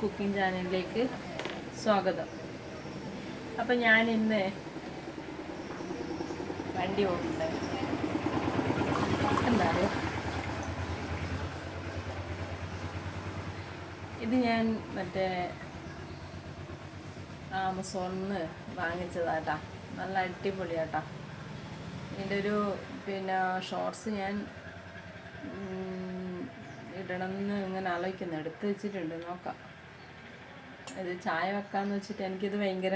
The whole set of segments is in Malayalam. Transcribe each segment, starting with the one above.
കുക്കിംഗ് ചാനലിലേക്ക് സ്വാഗതം. അപ്പം ഞാൻ ഇന്ന് വണ്ടി പോകുന്നുണ്ട് എന്താ ഇത് ഞാൻ മറ്റേ ആമസോണിൽ നിന്ന് വാങ്ങിച്ചതാട്ടാ. നല്ല അടിപൊളിയാട്ടാ. ഇതിന്റെ ഒരു പിന്നെ ഷോർട്സ് ഞാൻ ഇടണമെന്ന് ഇങ്ങനെ ആലോചിക്കുന്നു. എടുത്ത് വെച്ചിട്ടുണ്ട്. നോക്കാം. ഇത് ചായ വെക്കാന്ന് വെച്ചിട്ട് എനിക്കിത് ഭയങ്കര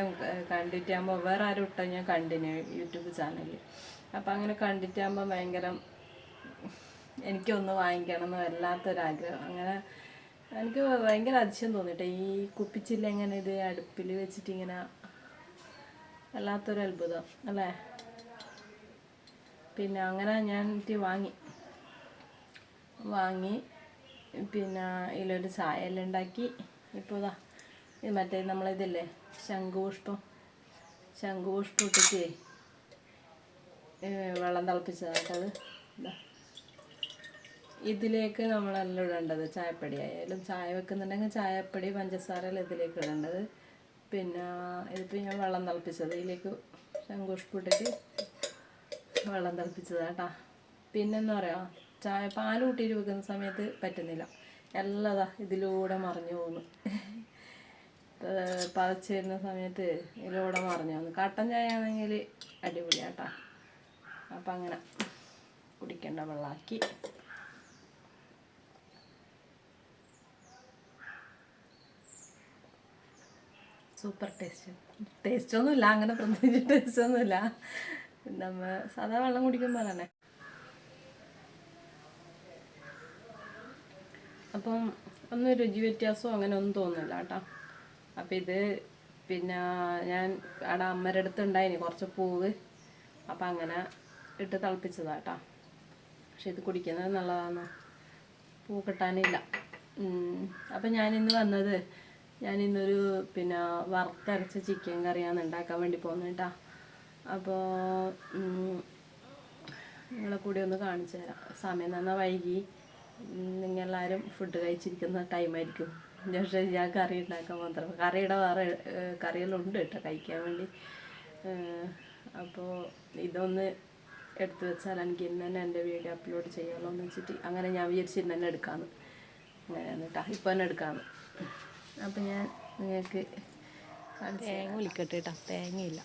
കണ്ടിട്ടാകുമ്പോൾ വേറെ ആരും ഇട്ടാൽ ഞാൻ കണ്ടിന് യൂട്യൂബ് ചാനലിൽ അപ്പം അങ്ങനെ കണ്ടിട്ടാകുമ്പോൾ ഭയങ്കര എനിക്കൊന്ന് വാങ്ങിക്കണം എന്ന് വല്ലാത്തൊരാഗ്രഹം. അങ്ങനെ എനിക്ക് ഭയങ്കര അതിശയം തോന്നിട്ടെ ഈ കുപ്പിച്ചില്ല എങ്ങനെ ഇത് അടുപ്പിൽ വെച്ചിട്ട് ഇങ്ങനെ വല്ലാത്തൊരു അത്ഭുതം അല്ലേ? പിന്നെ അങ്ങനെ ഞാൻ വാങ്ങി. വാങ്ങി പിന്നെ ഇതിലൊരു ചായ എല്ലാം ഉണ്ടാക്കി. ഇപ്പോൾ ഇതാ ഇത് മറ്റേ നമ്മളിതില്ലേ ശംഖുപുഷ്പം ശംഖുപുഷ്പം ഇട്ടിട്ടേ വെള്ളം തിളപ്പിച്ചതായിട്ടത് ഇതാ. ഇതിലേക്ക് നമ്മളെല്ലാം ഇടേണ്ടത് ചായപ്പൊടി ആയാലും. ചായ വെക്കുന്നുണ്ടെങ്കിൽ ചായപ്പൊടി പഞ്ചസാര ഇതിലേക്ക് ഇടേണ്ടത്. പിന്നെ ഇതിപ്പോൾ ഞാൻ വെള്ളം തിളപ്പിച്ചത്. ഇതിലേക്ക് ശംഖുപുഷ്പം ഇട്ടിട്ട് വെള്ളം തിളപ്പിച്ചതാട്ടാ പിന്നെന്ന് പറയാ ചായ പാൽ കൂട്ടിയിട്ട് വെക്കുന്ന സമയത്ത് പറ്റുന്നില്ല. എല്ലാതാ ഇതിലൂടെ മറിഞ്ഞു പോകുന്നു. പതച്ച് വരുന്ന സമയത്ത് ഇതിലൂടെ മറിഞ്ഞു വന്നു. കട്ടൻ ചായ ആണെങ്കിൽ അടിപൊളിയാട്ടാ. അപ്പം അങ്ങനെ കുടിക്കേണ്ട വെള്ളമാക്കി സൂപ്പർ ടേസ്റ്റ്. ടേസ്റ്റ് ഒന്നുമില്ല അങ്ങനെ പ്രത്യേകിച്ച് ടേസ്റ്റ് ഒന്നുമില്ല നമ്മൾ സാധാ വെള്ളം കുടിക്കുമ്പോൾ തന്നെ. അപ്പം ഒന്നും രുചി വ്യത്യാസമോ അങ്ങനെ ഒന്നും തോന്നില്ല കേട്ടോ. അപ്പം ഇത് പിന്നെ ഞാൻ അവിടെ അമ്മയുടെ അടുത്ത് ഉണ്ടായിനി കുറച്ച് പൂവ്. അപ്പം അങ്ങനെ ഇട്ട് തിളപ്പിച്ചതാണ് കേട്ടോ പക്ഷെ ഇത് കുടിക്കുന്നത് നല്ലതാണ് പൂ കിട്ടാനില്ല. അപ്പം ഞാനിന്ന് വന്നത് ഞാനിന്നൊരു പിന്നെ വറുത്തരച്ച ചിക്കൻ കറിയാണ് ഉണ്ടാക്കാൻ വേണ്ടി പോകുന്നത് കേട്ടോ അപ്പോൾ നിങ്ങളെ കൂടി ഒന്ന് കാണിച്ചു തരാം. സമയം നന്നാ വൈകി. നിങ്ങളെല്ലാവരും ഫുഡ് കഴിച്ചിരിക്കുന്ന ടൈമായിരിക്കും പക്ഷേ ഞാൻ കറി ഉണ്ടാക്കാൻ മാത്രം കറിയുടെ വേറെ കറിയെല്ലാം കേട്ടോ കഴിക്കാൻ വേണ്ടി. അപ്പോൾ ഇതൊന്ന് എടുത്തു വെച്ചാൽ എനിക്ക് ഇന്ന് തന്നെ എന്റെ വീഡിയോ അപ്ലോഡ് ചെയ്യാമല്ലോ എന്ന് വെച്ചിട്ട് അങ്ങനെ ഞാൻ വിചാരിച്ച് ഇന്ന് തന്നെ എടുക്കാമെന്ന് അങ്ങനെയാണ് കേട്ടോ. ഇപ്പോൾ തന്നെ എടുക്കാമെന്ന് അപ്പം ഞാൻ നിങ്ങൾക്ക് തേങ്ങ വിളിക്കട്ടെ കേട്ടോ. തേങ്ങയില്ല.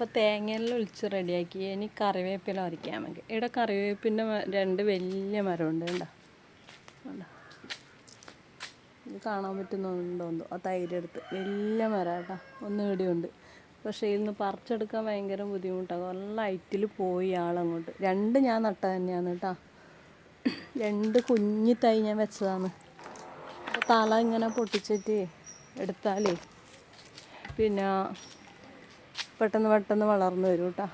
അപ്പോൾ തേങ്ങയെല്ലാം ഒളിച്ച് റെഡിയാക്കി. ഇനി കറിവേപ്പില അരയ്ക്കാൻ നമുക്ക്. ഇവിടെ കറിവേപ്പിന്റെ രണ്ട് വലിയ മരമുണ്ട് കണ്ടോ? കണ്ടോ? ഇത് കാണാൻ പറ്റുന്നുണ്ടോന്നോ ആ തൈര് എടുത്ത്. വലിയ മരം കേട്ടോ. ഒന്ന് ഇടിയുണ്ട്. പക്ഷേ ഇതിൽ നിന്ന് പറിച്ചെടുക്കാൻ ഭയങ്കര ബുദ്ധിമുട്ടാണ് നല്ല ഹൈറ്റിൽ പോയി ആളങ്ങോട്ട്. രണ്ട് ഞാൻ നട്ട തന്നെയാണ് കേട്ടോ. രണ്ട് കുഞ്ഞി തൈ ഞാൻ വെച്ചതാണ്. തല ഇങ്ങനെ പൊട്ടിച്ചിട്ട് എടുത്താലേ. പിന്നെ പെട്ടെന്ന് പെട്ടെന്ന് വളർന്നു വരും കേട്ടോ.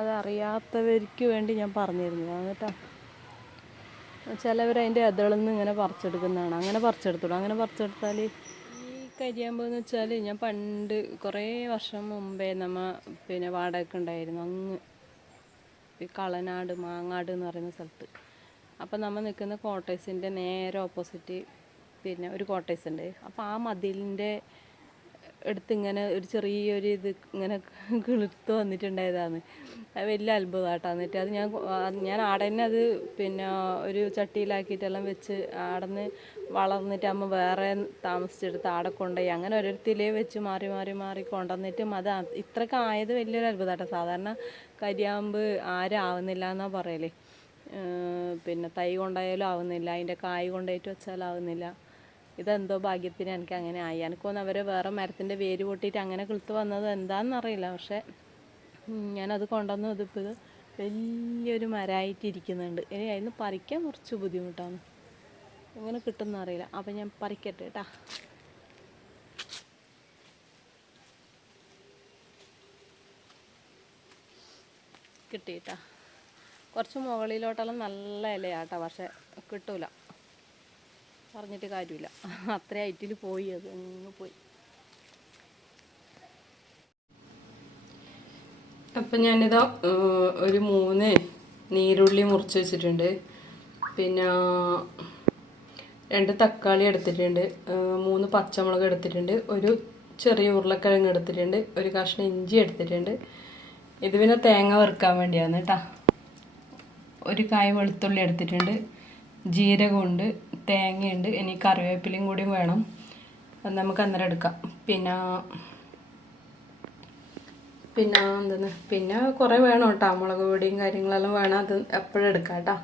അതറിയാത്തവർക്ക് വേണ്ടി ഞാൻ പറഞ്ഞിരുന്നതാണ് കേട്ടോ ചിലവർ അതിന്റെ ഇതളിൽ നിന്ന് ഇങ്ങനെ പറിച്ചെടുക്കുന്നതാണ്. അങ്ങനെ പറിച്ചെടുത്തോളൂ. അങ്ങനെ പറിച്ചെടുത്താൽ ഈ കരിയാമ്പെന്ന് വെച്ചാൽ ഞാൻ പണ്ട് കുറേ വർഷം മുമ്പേ നമ്മ പിന്നെ വാടക ഉണ്ടായിരുന്നു. അങ്ങ് ഈ കളനാട് മാങ്ങാട് എന്ന് പറയുന്ന സ്ഥലത്ത്. അപ്പം നമ്മൾ നിൽക്കുന്ന കോട്ടേഴ്സിന്റെ നേരെ ഓപ്പോസിറ്റ് പിന്നെ ഒരു കോട്ടേഴ്സ് ഉണ്ട്. അപ്പോൾ ആ മതിലിന്റെ എടുത്ത് ഇങ്ങനെ ഒരു ചെറിയൊരു ഇത് ഇങ്ങനെ കിളിർത്ത് വന്നിട്ടുണ്ടായതാണ്. അത് വലിയ അത്ഭുതമാട്ടോ എന്നിട്ട് അത് ഞാൻ ഞാൻ ആടെ തന്നെ അത് പിന്നെ ഒരു ചട്ടിയിലാക്കിയിട്ടെല്ലാം വെച്ച് ആടന്ന് വളർന്നിട്ട് അമ്മ വേറെ താമസിച്ചെടുത്ത് ആടെ കൊണ്ടുപോയി. അങ്ങനെ ഓരോരുത്തിലേ വെച്ച് മാറി മാറി മാറി കൊണ്ടുവന്നിട്ടും അത് ഇത്രയൊക്കെ ആയത് വലിയൊരു അത്ഭുതമാട്ടോ സാധാരണ കരിയാമ്പ് ആരും ആവുന്നില്ല എന്നാ പറയൽ. പിന്നെ തൈ കൊണ്ടായാലും ആവുന്നില്ല. അതിന്റെ കായ് കൊണ്ടായിട്ട് വെച്ചാലും ആവുന്നില്ല. ഇതെന്തോ ഭാഗ്യത്തിന് എനിക്ക് അങ്ങനെ ആയി. എനിക്കൊന്ന് അവർ വേറെ മരത്തിന്റെ വേര് പൊട്ടിയിട്ട് അങ്ങനെ കിളുത്ത് വന്നത് എന്താണെന്നറിയില്ല പക്ഷേ ഞാനത് കൊണ്ടുവന്ന്. ഇതിപ്പോൾ ഇത് വലിയൊരു മരമായിട്ട് ഇരിക്കുന്നുണ്ട്. ഇനി അതിന് പറിക്കാൻ കുറച്ച് ബുദ്ധിമുട്ടാണ്. എങ്ങനെ കിട്ടുമെന്ന് അറിയില്ല അപ്പം ഞാൻ പറിക്കട്ടെ കേട്ടാ. കിട്ടിയിട്ടാ കുറച്ച് മുകളിലോട്ടെല്ലാം നല്ല ഇലയാട്ടോ. പക്ഷേ കിട്ടൂല. പറഞ്ഞിട്ട് കാര്യമില്ല. അത്ര ഐറ്റിൽ പോയി അത് അങ്ങ് പോയി. അപ്പം ഞാനിതാ ഒരു മൂന്ന് നീരുള്ളി മുറിച്ച് വെച്ചിട്ടുണ്ട്. പിന്നെ രണ്ട് തക്കാളി എടുത്തിട്ടുണ്ട്. മൂന്ന് പച്ചമുളക് എടുത്തിട്ടുണ്ട്. ഒരു ചെറിയ ഉരുളക്കിഴങ്ങ് എടുത്തിട്ടുണ്ട്. ഒരു കഷ്ണം ഇഞ്ചി എടുത്തിട്ടുണ്ട്. ഇത് പിന്നെ തേങ്ങ വറുക്കാൻ വേണ്ടിയാണ് കേട്ടോ. ഒരു കായ് വെളുത്തുള്ളി എടുത്തിട്ടുണ്ട്. ജീരകമുണ്ട് തേങ്ങയുണ്ട് ഇനി കറിവേപ്പിലയും കൂടി വേണം. അത് നമുക്ക് അന്നേരം എടുക്കാം. പിന്നെ പിന്നെ എന്താണ് പിന്നെ കുറേ വേണം കേട്ടോ. മുളക് പൊടിയും കാര്യങ്ങളെല്ലാം വേണം. അത് എപ്പോഴും എടുക്കാം കേട്ടോ.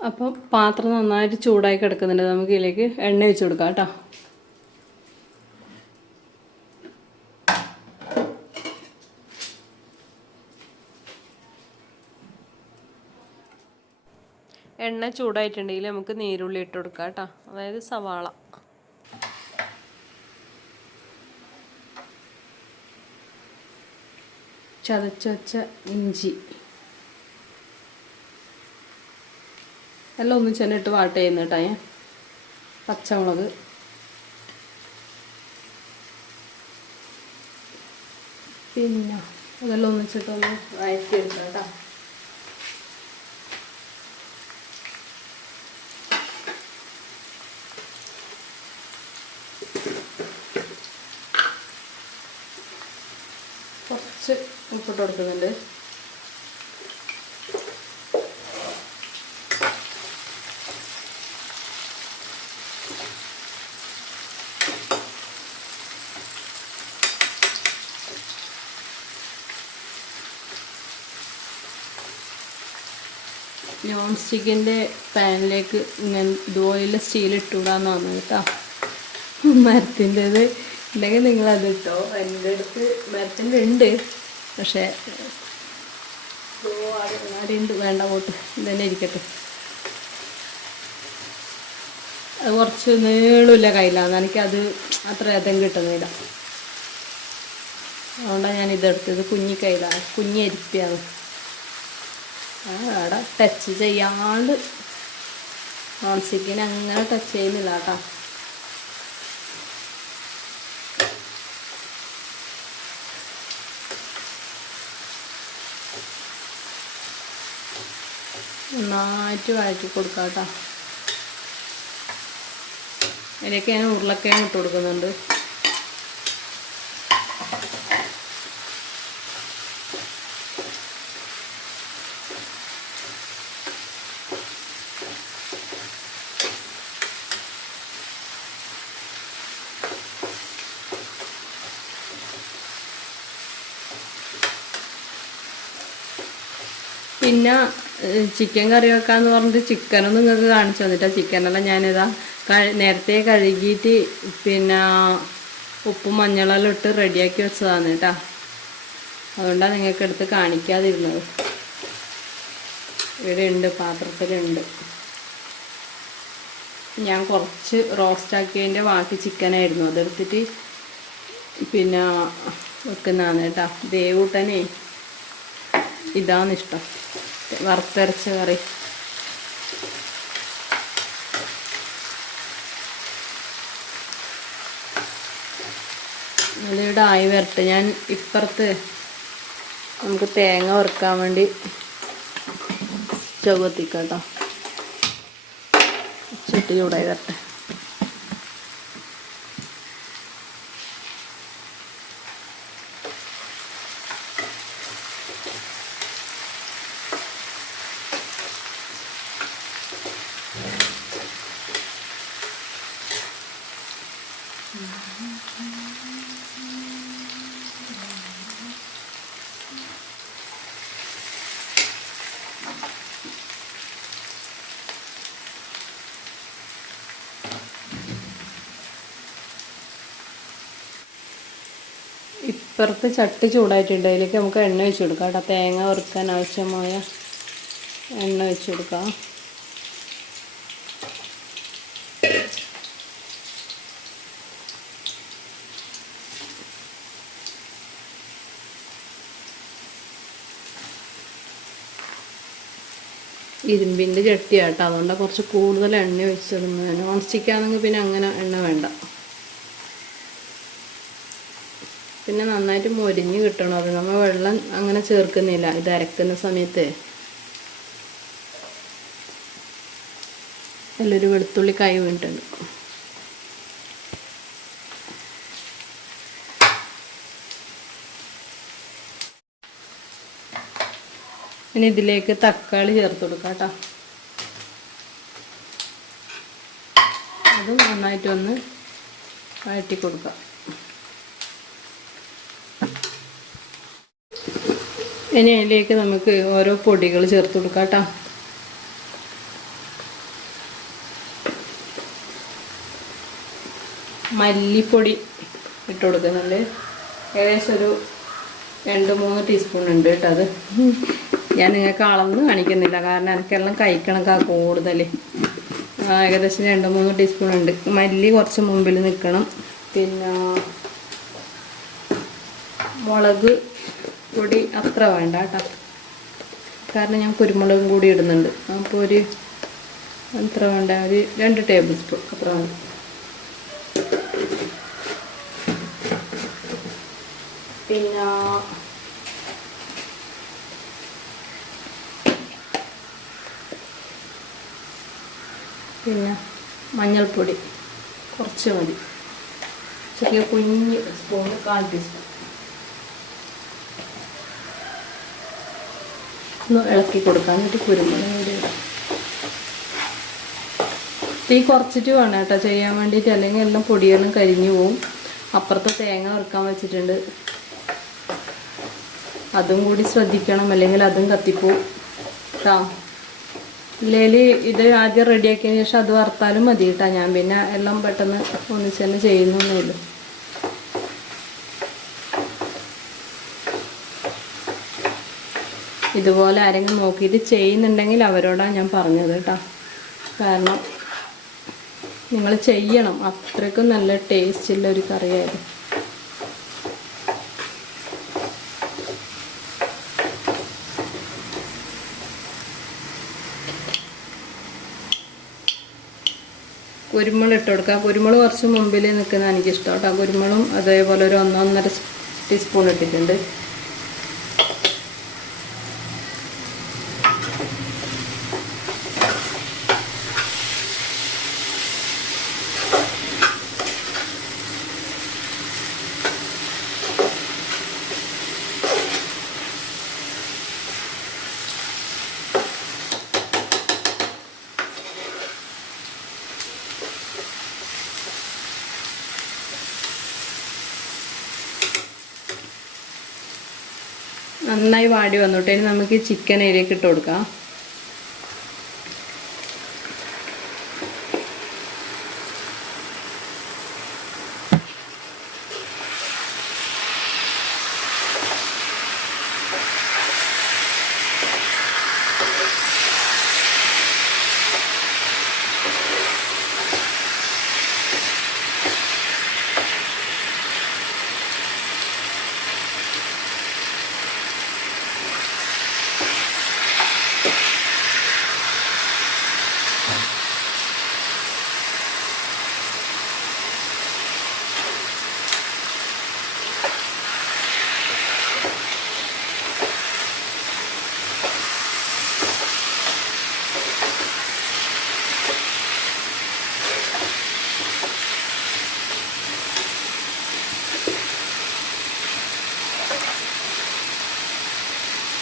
അപ്പം പാത്രം നന്നായിട്ട് ചൂടായി കിടക്കുന്നുണ്ട്. നമുക്ക് ഇതിലേക്ക് എണ്ണ വെച്ച് കൊടുക്കാം കേട്ടോ. എണ്ണ ചൂടായിട്ടുണ്ടെങ്കിൽ നമുക്ക് നീരുള്ളി ഇട്ട് കൊടുക്കാം കേട്ടോ. അതായത് സവാള. ചതച്ച് വെച്ച ഇഞ്ചി. എല്ലാം ഒന്ന് ചെന്നിട്ട് വാട്ട് ചെയ്യുന്ന കേട്ടോ ഞാൻ. പച്ചമുളക്. പിന്നെ അതെല്ലാം ഒന്നിച്ചിട്ടൊന്ന് വഴറ്റിയെടുക്കാം കേട്ടോ. കുറച്ച് ഉപ്പിട്ട് കൊടുക്കുന്നുണ്ട് നോൺ സ്റ്റിക്കിന്റെ പാനിലേക്ക് ഞാൻ ഇതുപോലെ സ്റ്റീൽ ഇട്ടുകൂടാന്നാണ് കേട്ടോ. മരത്തിന്റെത്. ഉണ്ടെങ്കിൽ നിങ്ങളത് ഇട്ടോ. എന്റെ അടുത്ത് മരത്തിന്റെ ഉണ്ട്. പക്ഷേ അടിയുണ്ട് വേണ്ട പോട്ട് ഇതന്നെ ഇരിക്കട്ടെ. അത് കുറച്ച് നീളമില്ല കയ്യിലാണ് എനിക്കത് അത്ര ഏതം കിട്ടുന്നില്ല. അതുകൊണ്ടാണ് ഞാൻ ഇതെടുത്തത് കുഞ്ഞി കയ്യിലാണ്. കുഞ്ഞി അരിപ്പിയാണ്. അവിടെ ടച്ച് ചെയ്യാണ്ട്. നോൺ അങ്ങനെ ടച്ച് ചെയ്യുന്നില്ല കേട്ടോ. നന്നായിട്ട് വഴറ്റി കൊടുക്കാം കേട്ടോ. അതിലേക്ക് ഞാൻ ഉരുളക്കിഴങ്ങ് ഇട്ട് കൊടുക്കുന്നുണ്ട്. പിന്നെ ചിക്കൻ കറി വെക്കാന്ന് പറഞ്ഞിട്ട് ചിക്കനൊന്നും നിങ്ങൾക്ക് കാണിച്ചു തന്നിട്ടാ. ചിക്കനെല്ലാം ഞാനിതാ നേരത്തെ കഴുകിയിട്ട് പിന്നെ ഉപ്പും മഞ്ഞളെല്ലാം ഇട്ട് റെഡിയാക്കി വെച്ചതാണ് കേട്ടാ അതുകൊണ്ടാണ് നിങ്ങൾക്ക് എടുത്ത് കാണിക്കാതിരുന്നത്. ഇവിടെ ഉണ്ട് പാത്രത്തിലുണ്ട്. ഞാൻ കുറച്ച് റോസ്റ്റ് റോസ്റ്റാക്കിയതിന്റെ ബാക്കി ചിക്കനായിരുന്നു അതെടുത്തിട്ട് പിന്നെ വെക്കുന്നതാണ് കേട്ടോ ദേവൂട്ടനെ ഇതാണ് ഇഷ്ടം. വറുത്തരച്ച കറി. അതിവിടെ ആയി വരട്ടെ. ഞാൻ ഇപ്പുറത്ത് നമുക്ക് തേങ്ങ വറുക്കാൻ വേണ്ടി ചുവത്തിക്കാം കേട്ടോ. ചുട്ടി ചൂടായി വരട്ടെ. ഇപ്പുറത്ത് ചട്ടി ചൂടായിട്ടുണ്ട്. അതിലേക്ക് നമുക്ക് എണ്ണ വെച്ച് കൊടുക്കാം കേട്ടോ. തേങ്ങ വറുക്കാൻ ആവശ്യമായ എണ്ണ വെച്ച് കൊടുക്കാം. ഇരുമ്പിന്റെ ചട്ടിയാട്ടോ അതുകൊണ്ടാണ് കുറച്ച് കൂടുതൽ എണ്ണ വെച്ചിടുന്നത് നോൺ സ്റ്റിക്ക് ആണെങ്കിൽ പിന്നെ അങ്ങനെ എണ്ണ വേണ്ട. പിന്നെ നന്നായിട്ട് മൊരിഞ്ഞ് കിട്ടണം. അത് നമ്മൾ വെള്ളം അങ്ങനെ ചേർക്കുന്നില്ല. ഇത് അരക്കുന്ന സമയത്ത്. നല്ലൊരു വെളുത്തുള്ളി കൈ വീണിട്ടുണ്ട് ഇനി ഇതിലേക്ക് തക്കാളി ചേർത്ത് കൊടുക്കാം കേട്ടോ. അതും നന്നായിട്ടൊന്ന് വഴറ്റി കൊടുക്കാം. ഇനി അതിലേക്ക് നമുക്ക് ഓരോ പൊടികൾ ചേർത്ത് കൊടുക്കാം കേട്ടോ. മല്ലിപ്പൊടി ഇട്ട് കൊടുക്കുന്നുണ്ട്. ഏകദേശം ഒരു രണ്ട് മൂന്ന് ടീസ്പൂൺ ഉണ്ട് കേട്ടോ അത്. ഞാൻ നിങ്ങൾക്ക് അളന്ന് കാണിക്കുന്നില്ല. കാരണം എനിക്കെല്ലാം കഴിക്കണക്കാ കൂടുതൽ ഏകദേശം രണ്ട് മൂന്ന് ടീസ്പൂൺ ഉണ്ട്. മല്ലി കുറച്ച് മുമ്പിൽ നിൽക്കണം പിന്നെ മുളക് പൊടി അത്ര വേണ്ട കേട്ടോ. കാരണം ഞാൻ കുരുമുളകും കൂടി ഇടുന്നുണ്ട്. അപ്പോൾ ഒരു അത്ര വേണ്ട ഒരു രണ്ട് ടേബിൾ സ്പൂൺ അത്ര വേണ്ട പിന്നെ പിന്നെ മഞ്ഞൾപ്പൊടി കുറച്ച് മതി. ചെറിയ കുഞ്ഞ് സ്പൂൺ കാൽ ടീസ്പൂൺ ഒന്ന് ഇളക്കി കൊടുക്കാൻ വേണ്ടി കുരുമുളക് കൂടി തീ കുറച്ചിട്ട് വേണം കേട്ടോ. ചെയ്യാൻ വേണ്ടിയിട്ട് അല്ലെങ്കിൽ എല്ലാം പൊടിയെല്ലാം കരിഞ്ഞു പോവും. അപ്പുറത്ത് തേങ്ങ വറുക്കാൻ വെച്ചിട്ടുണ്ട്. അതും കൂടി ശ്രദ്ധിക്കണം. അല്ലെങ്കിൽ അതും കത്തിപ്പോവും. കേട്ടോ ഇല്ലെങ്കിൽ ഇത് ആദ്യം റെഡിയാക്കിയതിന് ശേഷം അത് വറുത്താലും മതി കേട്ടോ ഞാൻ പിന്നെ എല്ലാം പെട്ടെന്ന് ഒന്നിച്ച് തന്നെ ചെയ്യുന്നൊന്നുമില്ല. ഇതുപോലെ ആരെങ്കിലും നോക്കിയിട്ട് ചെയ്യുന്നുണ്ടെങ്കിൽ അവരോടാണ് ഞാൻ പറഞ്ഞത് കേട്ടോ. കാരണം നിങ്ങൾ ചെയ്യണം. അത്രയ്ക്കും നല്ല ടേസ്റ്റുള്ള ഒരു കറിയായിരുന്നു. കുരുമുളക് ഇട്ട് കൊടുക്കുക. കുരുമുളക് കുറച്ച് മുമ്പിൽ നിൽക്കുന്ന എനിക്കിഷ്ടം കേട്ടോ. കുരുമുളകും അതേപോലെ ഒരു ഒന്നൊന്നര ടീസ്പൂൺ ഇട്ടിട്ടുണ്ട്. വാടി വന്നോട്ടെ. ഇനി നമുക്ക് ചിക്കൻ അതിലേക്ക് ഇട്ട് കൊടുക്കാം.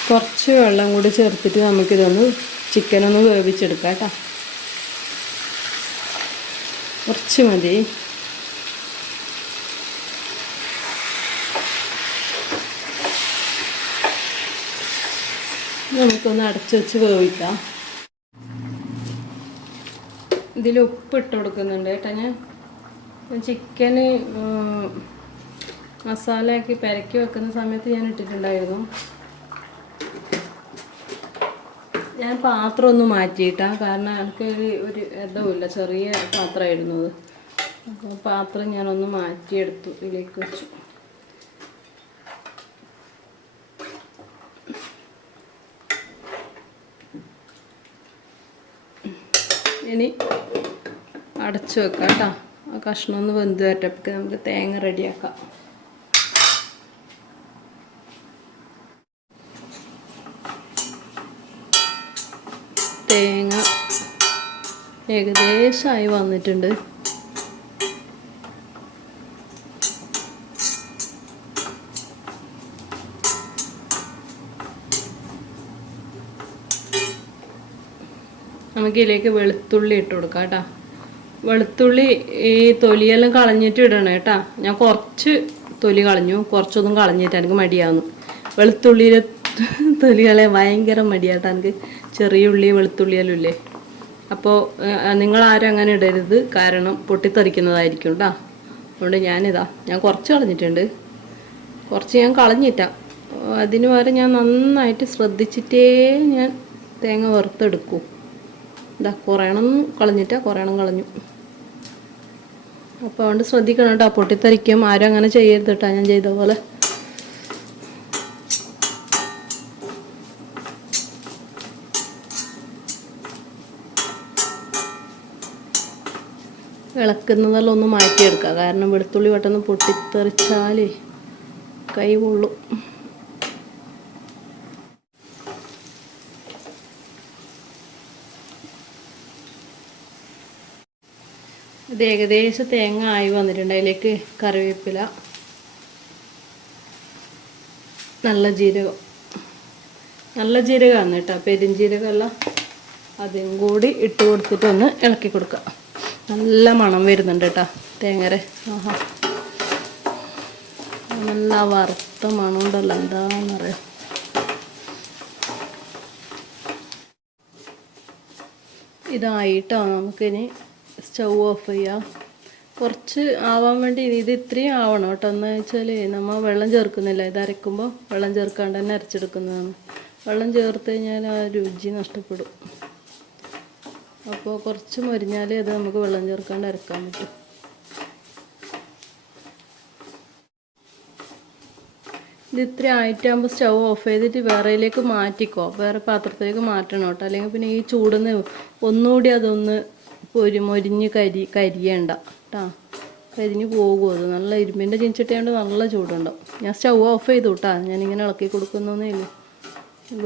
കുറച്ച് വെള്ളം കൂടി ചേർത്തിട്ട് നമുക്കിതൊന്ന് ചിക്കനൊന്ന് വേവിച്ചെടുക്കാം കേട്ടോ. കുറച്ച് മതി. നമുക്കൊന്ന് അടച്ചു വെച്ച് വേവിക്കാം. ഇതിൽ ഉപ്പ് ഇട്ട് കൊടുക്കുന്നുണ്ട് കേട്ടോ ഞാൻ. ചിക്കന് മസാലയാക്കി പെരക്കി വെക്കുന്ന സമയത്ത് ഞാൻ ഇട്ടിട്ടുണ്ടായിരുന്നു. ഞാൻ പാത്രം ഒന്ന് മാറ്റിയിട്ടാ കാരണം എനിക്ക് ഒരു ഒരു ഇതുമില്ല ചെറിയ പാത്രമായിരുന്നു അത്. അപ്പോൾ പാത്രം ഞാനൊന്ന് മാറ്റിയെടുത്തു ഇതിലേക്ക് വെച്ചു. ഇനി അടച്ചു വെക്കാം കേട്ടോ. ആ കഷ്ണം ഒന്ന് വെന്ത് വരട്ടപ്പോൾ നമുക്ക് തേങ്ങ റെഡിയാക്കാം ഏകദേശമായി വന്നിട്ടുണ്ട്. നമുക്ക് ഇതിലേക്ക് വെളുത്തുള്ളി ഇട്ട് കൊടുക്കാം കേട്ടോ. വെളുത്തുള്ളി ഈ തൊലിയെല്ലാം കളഞ്ഞിട്ട് ഇടണം കേട്ടോ. ഞാൻ കുറച്ച് തൊലി കളഞ്ഞു. കുറച്ചൊന്നും കളഞ്ഞിട്ട് എനിക്ക് മടിയാവുന്നു. വെളുത്തുള്ളിയിലെ തൊലികളെ ഭയങ്കര മടിയാട്ടാ എനിക്ക്. ചെറിയ ഉള്ളി വെളുത്തുള്ളിയെല്ലാം ഇല്ലേ? അപ്പോൾ നിങ്ങൾ ആരും അങ്ങനെ ഇടരുത്. കാരണം പൊട്ടിത്തെറിക്കുന്നതായിരിക്കും കേട്ടോ അതുകൊണ്ട് ഞാനിതാ ഞാൻ കുറച്ച് കളഞ്ഞിട്ടുണ്ട്. കുറച്ച് ഞാൻ കളഞ്ഞിട്ടാ. അതിന് പകരം ഞാൻ നന്നായിട്ട് ശ്രദ്ധിച്ചിട്ടേ ഞാൻ തേങ്ങ വറുത്തെടുക്കൂ. ഇതാ കുറയണം കളഞ്ഞിട്ടാ കുറയണം കളഞ്ഞു. അപ്പോൾ അതുകൊണ്ട് ശ്രദ്ധിക്കണം കേട്ടോ പൊട്ടിത്തെറിക്കും. ആരും അങ്ങനെ ചെയ്യരുത് കേട്ടോ ഞാൻ ചെയ്ത പോലെ. ഇളക്കുന്നതെല്ലാം ഒന്ന് മാറ്റിയെടുക്കുക. കാരണം വെളുത്തുള്ളി പെട്ടെന്ന് പൊട്ടിത്തെറിച്ചാലേ കൈ കൊള്ളും ഇത് ഏകദേശം തേങ്ങ ആയി വന്നിട്ടുണ്ട്. അതിലേക്ക് കറിവേപ്പില നല്ല ജീരകം. നല്ല ജീരകമാണ് കേട്ടോ. പെരുംജീരകമല്ല അതും കൂടി ഇട്ട് കൊടുത്തിട്ടൊന്ന് ഇളക്കി കൊടുക്കുക. നല്ല മണം വരുന്നുണ്ട് കേട്ടോ തേങ്ങര. ആഹാ. നല്ല വറുത്ത മണം ഉണ്ടല്ലോ എന്താണെന്നറിയാം ഇതായിട്ടോ നമുക്കിനി സ്റ്റൗ ഓഫ് ചെയ്യാം. കുറച്ച് ആവാൻ വേണ്ടി ഇനി ഇത് ഇത്രയും ആവണം കേട്ടോ. എന്ന് വെച്ചാൽ നമ്മൾ വെള്ളം ചേർക്കുന്നില്ല. ഇത് അരയ്ക്കുമ്പോൾ വെള്ളം ചേർക്കാണ്ട് തന്നെ അരച്ചെടുക്കുന്നതാണ്. വെള്ളം ചേർത്ത് കഴിഞ്ഞാൽ ആ രുചി നഷ്ടപ്പെടും. അപ്പോൾ കുറച്ച് മൊരിഞ്ഞാലേ അത് നമുക്ക് വെള്ളം ചേർക്കാണ്ട് അരക്കാൻ പറ്റും. ഇത് ഇത്ര ആയിട്ടാകുമ്പോൾ സ്റ്റൗ ഓഫ് ചെയ്തിട്ട് വേറെയിലേക്ക് മാറ്റിക്കോ. വേറെ പാത്രത്തിലേക്ക് മാറ്റണം കേട്ടോ. അല്ലെങ്കിൽ പിന്നെ ഈ ചൂടുന്ന് ഒന്നുകൂടി അതൊന്ന് പൊരി മൊരിഞ്ഞ് കരി കരിയേണ്ട കേട്ടോ. കരിഞ്ഞ് പോകും അത്. നല്ല ഇരുമ്പിന്റെ ചിഞ്ചിട്ടയുണ്ട് നല്ല ചൂടുണ്ടാവും. ഞാൻ സ്റ്റൗ ഓഫ് ചെയ്തു കേട്ടോ. ഞാനിങ്ങനെ ഇളക്കി കൊടുക്കുന്നേ ഇല്ല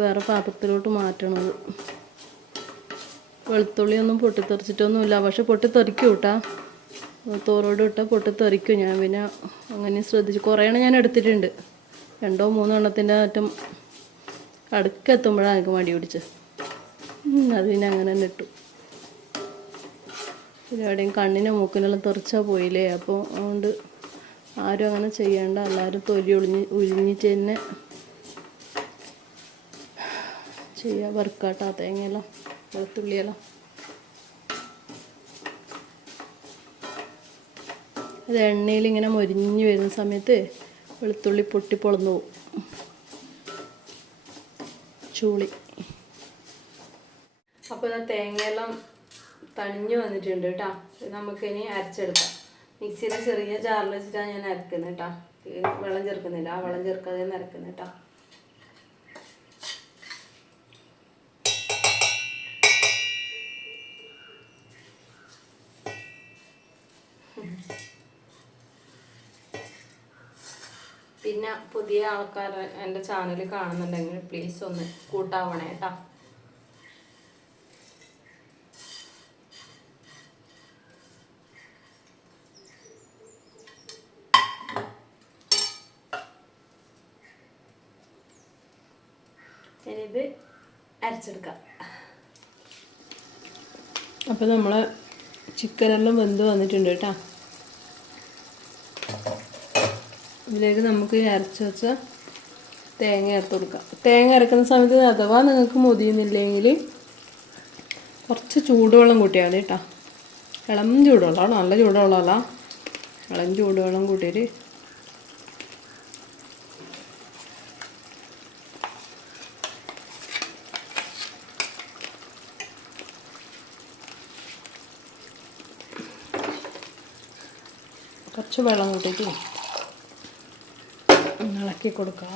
വേറെ പാത്രത്തിലോട്ട് മാറ്റണത്. വെളുത്തുള്ളിയൊന്നും പൊട്ടിത്തെറിച്ചിട്ടൊന്നുമില്ല. പക്ഷെ പൊട്ടിത്തെറിക്കും കേട്ടാ തോറോട് ഇട്ടാൽ പൊട്ടിത്തെറിക്കും ഞാൻ. പിന്നെ അങ്ങനെ ശ്രദ്ധിച്ചു കുറേയാണ് ഞാൻ എടുത്തിട്ടുണ്ട്. രണ്ടോ മൂന്നോ എണ്ണത്തിന്റെ അറ്റം അടുക്കെത്തുമ്പോഴാണ് എനിക്ക് മടി പിടിച്ച് അത് പിന്നെ അങ്ങനെ തന്നെ ഇട്ടു. പിന്നെ എവിടെയും കണ്ണിനും മൂക്കിനെല്ലാം തെറിച്ചാൽ പോയില്ലേ? അപ്പോൾ അതുകൊണ്ട് ആരും അങ്ങനെ ചെയ്യേണ്ട. എല്ലാവരും തൊലി ഒളിഞ്ഞ് ഉഴിഞ്ഞിട്ട് തന്നെ ചെയ്യുക വർക്കൗട്ടാ തേങ്ങയെല്ലാം. വെളുത്തുള്ളിയെല്ലാം. അത് എണ്ണയിൽ ഇങ്ങനെ മൊരിഞ്ഞ് വരുന്ന സമയത്ത് വെളുത്തുള്ളി പൊട്ടി പൊളന്നു പോകും ചൂളി. അപ്പോൾ ഇതാ തേങ്ങയെല്ലാം തണിഞ്ഞു വന്നിട്ടുണ്ട് കേട്ടോ. നമുക്കിനി അരച്ചെടുക്കാം. മിക്സിയിൽ ചെറിയ ജാറിൽ വെച്ചിട്ടാണ് ഞാൻ അരക്കുന്നത് കേട്ടോ. വെള്ളം ചേർക്കുന്നില്ല. ആ വെള്ളം ചേർക്കാതെ അരക്കുന്നത് കേട്ടോ. പിന്നെ പുതിയ ആൾക്കാർ എന്റെ ചാനൽ കാണുന്നുണ്ടെങ്കിൽ പ്ലീസ് ഒന്ന് കൂട്ടാവണേ കേട്ടോ ഇത് അരച്ചെടുക്കാം. അപ്പോൾ നമ്മൾ ചിക്കനെല്ലാം വെന്ത് വന്നിട്ടുണ്ട് കേട്ടോ ഇതിലേക്ക് നമുക്ക് അരച്ച് വെച്ച തേങ്ങ ചേർത്ത് കൊടുക്കാം. തേങ്ങ അരക്കുന്ന സമയത്ത് അഥവാ നിങ്ങൾക്ക് മുതിയുന്നില്ലെങ്കിൽ കുറച്ച് ചൂടുവെള്ളം കൂട്ടിയാൽ കേട്ടോ. ഇളം ചൂടുവെള്ളമാണ് നല്ല ചൂടുവെള്ളമല്ല ഇളം ചൂടുവെള്ളം കൂട്ടിയിട്ട് കുറച്ച് വെള്ളം കൂട്ടിയിട്ട് ഇളക്കി കൊടുക്കുക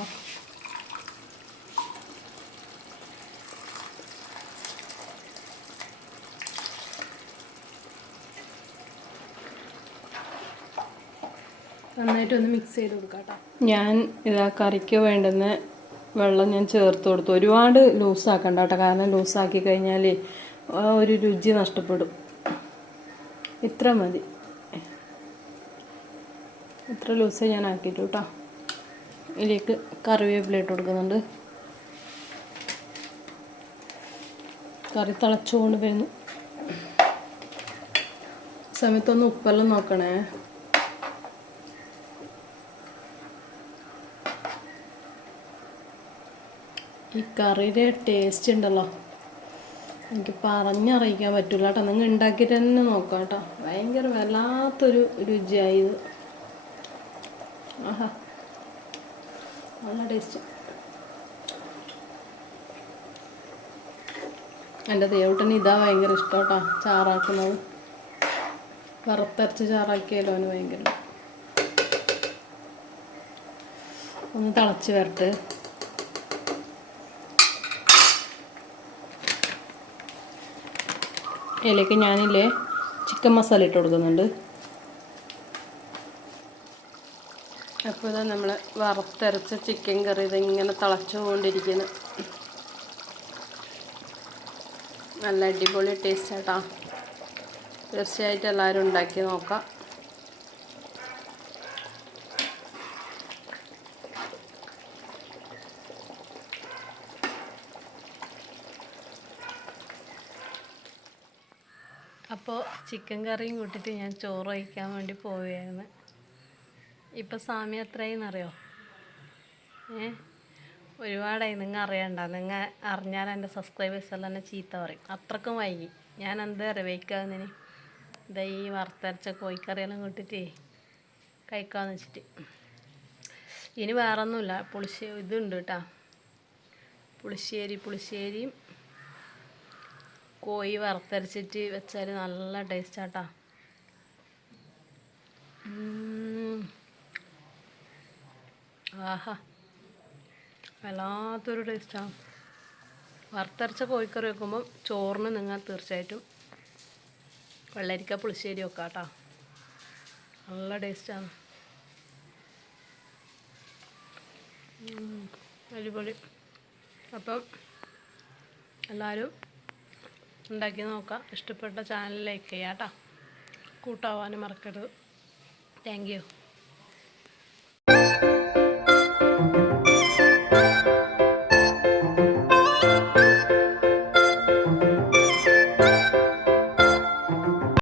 നന്നായിട്ട് ഒന്ന് മിക്സ് ചെയ്ത് കൊടുക്കാം ഞാൻ ഇതാ കറിക്ക് വേണ്ടുന്ന വെള്ളം ഞാൻ ചേർത്ത് കൊടുത്തു. ഒരുപാട് ലൂസാക്കണ്ട കേട്ടോ കാരണം ലൂസാക്കി കഴിഞ്ഞാൽ ഒരു രുചി നഷ്ടപ്പെടും. ഇത്ര മതി. ഇത്ര ലൂസേ ഞാൻ ആക്കിയിട്ടു കേട്ടോ ഇതിലേക്ക് കറിവേപ്പില ഇട്ട് കൊടുക്കുന്നുണ്ട്. കറി തിളച്ചുകൊണ്ട് വരുന്നു. സമയത്തൊന്ന് ഉപ്പെല്ലാം നോക്കണേ. ഈ കറിയുടെ ടേസ്റ്റ് ഉണ്ടല്ലോ. എനിക്ക് പറഞ്ഞറിയിക്കാൻ പറ്റില്ല കേട്ടോ. നിങ്ങൾ ഉണ്ടാക്കിയിട്ട് തന്നെ നോക്കാം കേട്ടോ. ഭയങ്കര വല്ലാത്തൊരു രുചിയായത് ആഹാ. നല്ല ടേസ്റ്റ് എന്റെ ദേവട്ടന് ഇതാ ഭയങ്കര ഇഷ്ടം കേട്ടോ ചാറാക്കുന്നത്. വറുത്തരച്ച് ചാറാക്കിയാലോ അവന് ഭയങ്കര ഒന്ന് തിളച്ച് വരട്ട്. ഇതിലേക്ക് ഞാനില്ലേ ചിക്കൻ മസാല ഇട്ട് കൊടുക്കുന്നുണ്ട്. അപ്പോൾ ഇതാ നമ്മൾ വറുത്തരച്ച ചിക്കൻ കറി ഇതിങ്ങനെ തിളച്ചുകൊണ്ടിരിക്കുന്നു നല്ല അടിപൊളി ടേസ്റ്റ് ആട്ടോ തീർച്ചയായിട്ടും എല്ലാവരും ഉണ്ടാക്കി നോക്കാം. അപ്പോൾ ചിക്കൻ കറിയും കൂട്ടിയിട്ട് ഞാൻ ചോറ് കഴിക്കാൻ വേണ്ടി പോവുകയായിരുന്നു. ഇപ്പം സ്വാമി എത്രയെന്നറിയോ ഏ? ഒരുപാടായി. നിങ്ങൾ അറിയണ്ട. നിങ്ങൾ അറിഞ്ഞാൽ എന്റെ സബ്സ്ക്രൈബേഴ്സ് എല്ലാം എന്നെ ചീത്ത പറയും. അത്രക്കും വൈകി. ഞാൻ എന്താ അറിയാം? ഇതാ ഈ വറുത്തരച്ച കോഴിക്കറിയെല്ലാം കൂട്ടിയിട്ട് കഴിക്കാമെന്ന് വെച്ചിട്ട്. ഇനി വേറെ ഒന്നുമില്ല പുളിശ്ശേ ഇതുണ്ട് കേട്ടോ പുളിശ്ശേരി പുളിശ്ശേരിയും കോഴി വറുത്തരച്ചിട്ട് വെച്ചാൽ നല്ല ടേസ്റ്റ് ആട്ടാ ആഹാ. വല്ലാത്തൊരു ടേസ്റ്റാണ് വറുത്തരച്ച കോഴിക്കറി വെക്കുമ്പോൾ ചോറിന് നിങ്ങൾ തീർച്ചയായിട്ടും വെള്ളരിക്ക പുളിശ്ശേരി വെക്കാം കേട്ടോ നല്ല ടേസ്റ്റാണ് അടിപൊളി. അപ്പം എല്ലാവരും ഉണ്ടാക്കി നോക്കാം. ഇഷ്ടപ്പെട്ട ചാനൽ ലൈക്ക് ചെയ്യാം കേട്ടോ കൂട്ടാവാനും മറക്കരുത്. Thank you